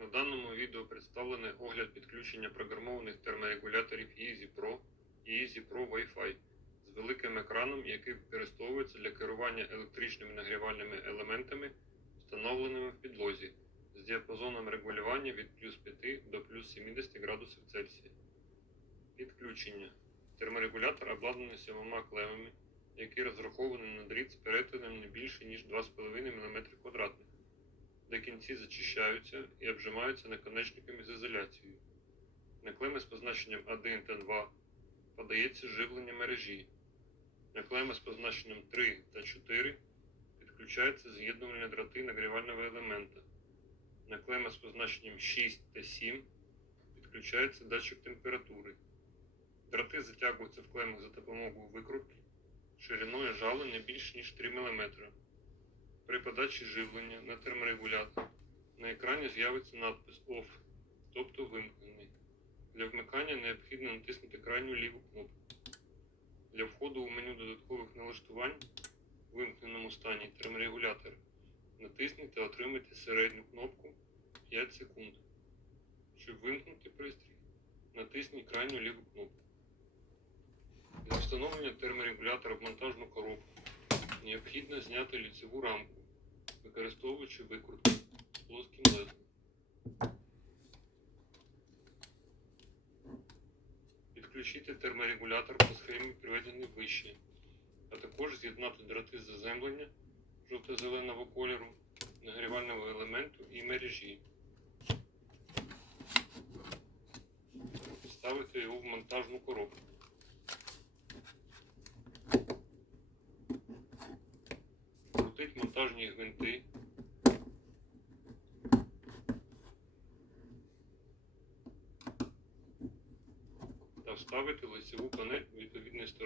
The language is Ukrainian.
На даному відео представлений огляд підключення програмованих терморегуляторів Easy Pro і Easy Pro Wi-Fi з великим екраном, який використовується для керування електричними нагрівальними елементами, встановленими в підлозі, з діапазоном регулювання від плюс 5 до плюс 70 градусів Цельсія. Підключення. Терморегулятор обладнаний сьомома клемами, які розраховані на дріт з перетином не більше, ніж 2,5 мм квадратних де кінці зачищаються і обжимаються наконечниками з ізоляцією. На клеми з позначенням 1 та 2 подається живлення мережі. На клеми з позначенням 3 та 4 підключаються з'єднувальні дроти нагрівального елемента. На клеми з позначенням 6 та 7 підключається датчик температури. Дроти затягуються в клемах за допомогою викрутки шириною жалу не більш ніж 3 мм. При подачі живлення на терморегулятор на екрані з'явиться надпис OFF, тобто вимкнений. Для вмикання необхідно натиснути крайню ліву кнопку. Для входу у меню додаткових налаштувань в вимкненому стані терморегулятора натисніть та отримайте середню кнопку 5 секунд. Щоб вимкнути пристрій, натисніть крайню ліву кнопку. Для встановлення терморегулятора в монтажну коробку необхідно зняти ліцеву рамку, використовуючи викрутку плоским лезом. Підключити терморегулятор по схемі, приведеній вище, а також з'єднати дроти заземлення жовто-зеленого кольору, нагрівального елементу і мережі. Вставити його в монтажну коробку. Крутить монтажні гвинти. Та вставити лицеву панель відповідної сторони.